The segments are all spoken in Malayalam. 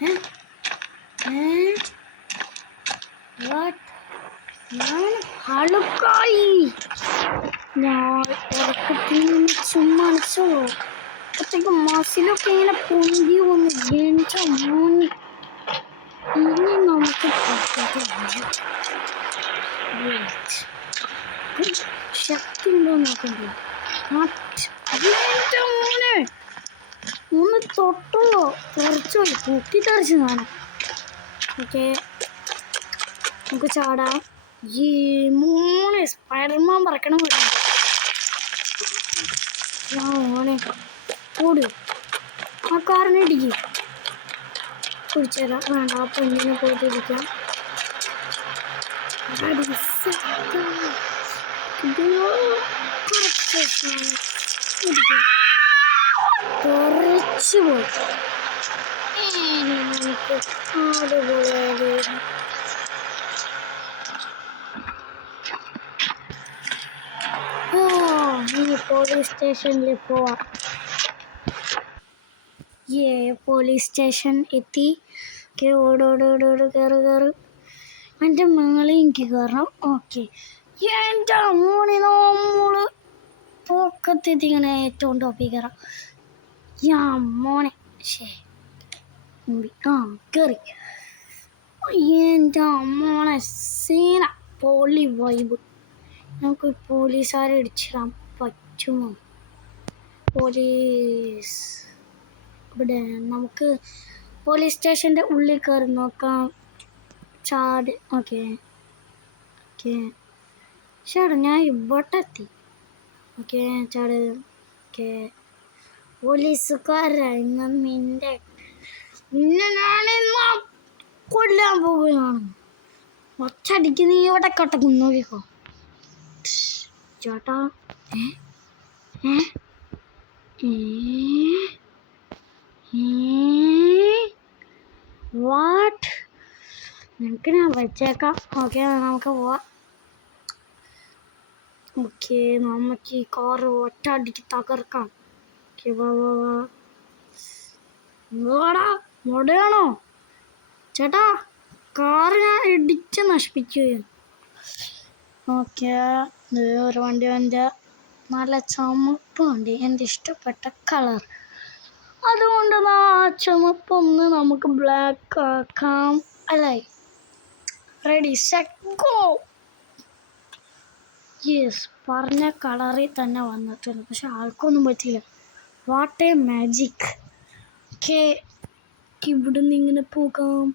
ഞാൻ ഹളുക്കായി. ഞാൻ ഉറക്കത്തിൽ നിന്ന് ചുമ്മാ അടിച്ചോളൂ. അപ്പോഴത്തേക്ക് മസിലൊക്കെ ഇങ്ങനെ പൊന്തി വന്ന് ജനിച്ച മോനി. ഇനി നമുക്ക് ശക്തി ഉണ്ടോ നോക്കണ്ടേ? മോനെ ഒന്ന് തൊട്ടുള്ളൂ, തെറിച്ചോളൂ, പൊട്ടിത്തെറിച്ച് കാണാം. ഓക്കെ, നമുക്ക് ചാടാം. ഈ മോനെ സ്പൈഡർമാൻ പറക്കണം. മോനെ ഓട്, ആ കാറിനെ ഇടിക്കും. കുടിച്ചുതരാം, വേണ്ട, ആ പെണ്ണിനെ പോയിട്ട് ഇരിക്കാം. കുറച്ച് പോയി നമുക്ക് അതുപോലെ ഇനി പോലീസ് സ്റ്റേഷനിൽ പോവാം. പോലീസ് സ്റ്റേഷൻ എത്തി. ഓടോടോടോട് കയറ്. എൻ്റെ മകളെ എനിക്ക് കയറണം. ഓക്കെ, എൻ്റെ മോനെ നമ്മള് പൊക്കത്തെത്തി ഇങ്ങനെ ഏറ്റവും ടോപ്പിൽ കയറാം. മോനെ കയറി. എൻ്റെ മോനെ സീന പൊളി വൈബ്. നമുക്ക് പോലീസുകാരെ ഇടിച്ചിടാൻ പറ്റുമോ? പോലീസ് ഇവിടെ നമുക്ക് പോലീസ് സ്റ്റേഷൻ്റെ ഉള്ളിൽ കയറി നോക്കാം. ചാട്. ഓക്കെ, ചേട്ടാ ഞാൻ ഇവിടെ എത്തി. ഓക്കെ, ചാട്. ഓക്കെ, പോലീസുകാരായിരുന്നു നിന്നെ ഞാനിന്ന് കൊല്ലാൻ പോവുകയാണ്. ഒച്ചടിക്ക് നീ ഇവിടെ കട്ടക്കും നോക്കിക്കോ. ചേട്ടാ വാട്ട്? നിനക്ക് ഞാൻ വെച്ചേക്കാം. ഓക്കെ, നമുക്ക് പോവാം. ഓക്കെ, നമുക്ക് ഈ കാറ് ഒറ്റയടിക്ക് തകർക്കാം. ഓക്കെ, വാടാ, മുടയാണോ ചേട്ടാ? കാറ് ഞാൻ ഇടിച്ച് നശിപ്പിക്കുകയാണ്. ഓക്കെ, ഒരു വണ്ടി നല്ല ചുമപ്പ് വണ്ടി, എൻ്റെ ഇഷ്ടപ്പെട്ട കളർ. അതുകൊണ്ട് ആ ചുമപ്പൊന്ന് നമുക്ക് ബ്ലാക്ക് ആക്കാം. അല്ലേ? Ready, set, go. യെസ്, പറഞ്ഞ കളറിൽ തന്നെ വന്നിട്ടുണ്ട്. പക്ഷെ ആൾക്കൊന്നും പറ്റിയില്ല. What A magic. ഓക്കെ, ഇവിടുന്ന് ഇങ്ങനെ പോകാം.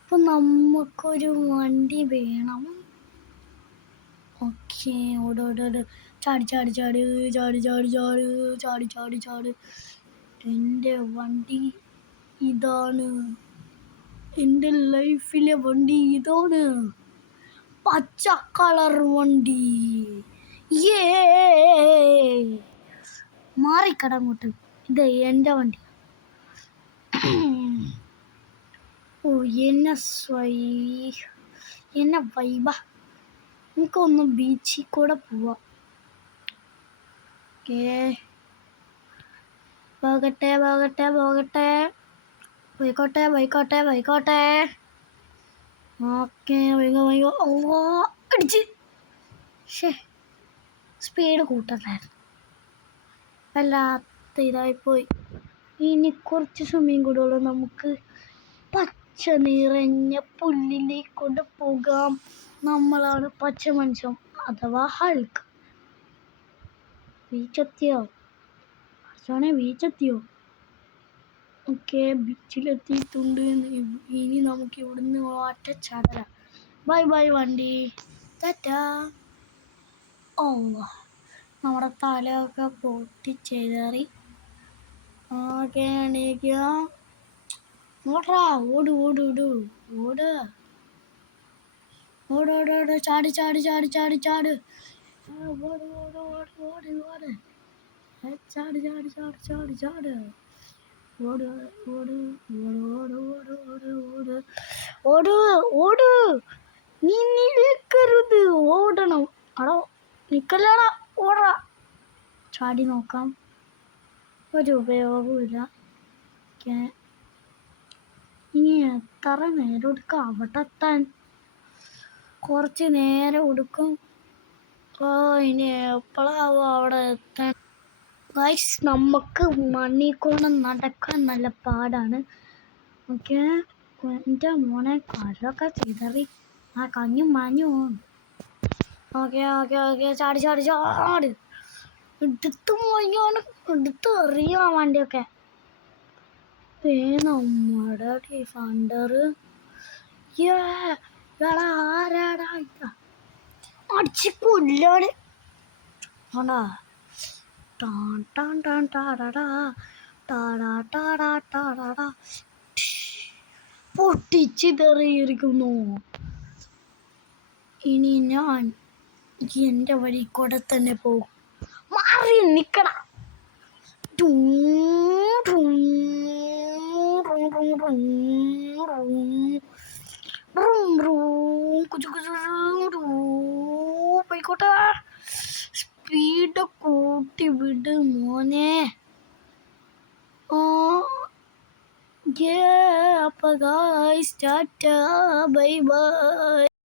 അപ്പം നമുക്കൊരു വണ്ടി വേണം. ഓക്കെ, ഓടോടോട്, ചാടി. എൻ്റെ വണ്ടി ഇതാണ്. എൻ്റെ ലൈഫിലെ വണ്ടി ഇതാണ്. പച്ച കളർ വണ്ടി. മാറിക്കട അങ്ങോട്ട്. ഇത് എൻ്റെ വണ്ടി. എന്നെ വൈബാ. നമുക്കൊന്ന് ബീച്ചിൽ കൂടെ പോവാം. ഓക്കെ, പോകട്ടെ. പോയിക്കോട്ടെ. ഓക്കെ, വൈകോ. അടിച്ച്. സ്പീഡ് കൂട്ടണ്ടായിരുന്നു. വല്ലാത്ത ഇതായിപ്പോയി. ഇനി കുറച്ച് സമയം കൂടുള്ളൂ. നമുക്ക് പച്ച നിറഞ്ഞ പുല്ലിലേക്കൊണ്ട് പോകാം. നമ്മളാണ് പച്ച മനുഷ്യൻ അഥവാ ഹൾക്ക്. ബീച്ചെത്തിയോ? ഓക്കെ, ബീച്ചിലെത്തിയിട്ടുണ്ട്. ഇനി നമുക്ക് ഇവിടുന്ന് ഒറ്റച്ചാടല. ബൈ വണ്ടി, ടാറ്റാ. നമ്മുടെ തലയൊക്കെ പൊട്ടിച്ചേറി. ഓക്കെ, എണീക്കുക. ഓടാ, ഓട്. ചാട്. ഓട്. നീ നിൽക്കരുത്, ഓടണം. അടോ നിക്കല്ലടാ, ഓടാ. ചാടി നോക്കാം, ഒരു ഉപയോഗമില്ല. ഓക്കെ, ഇനി എത്ര നേരം എടുക്കും അവിടെ എത്താൻ? കുറച്ച് നേരം എടുക്കും. ഇനി എപ്പോഴാവും അവിടെ എത്താൻ? ഗൈസ്, നമുക്ക് മണ്ണിക്കോണം നടക്കാൻ നല്ല പാടാണ്. ഓക്കെ, എൻ്റെ മോനെ കല്ലൊക്കെ ചിതറി ആ കഞ്ഞും മാഞ്ഞു. ഓക്കെ ഓക്കെ ഓക്കെ, ചാടി ചാടി ചാടി എടുത്ത് പോയാണ്, എടുത്ത് എറിയാ വണ്ടിയൊക്കെ. നമ്മുടെ ഡിഫൻഡർ ആരാടാ അടിച്ച് കൊല്ലാണ്. ആണ്ടാ പൊട്ടിച്ചിതെറിയിരിക്കുന്നു. ഇനി ഞാൻ എൻ്റെ വഴി കൂടെ തന്നെ പോകും. മാറി നിക്കട. പോയിക്കോട്ടെ, സ്പീഡ് കൂട്ടി വിട് മോനെ. അപ്പോൾ ഗൈസ്, ടാറ്റാ ബൈ ബൈ.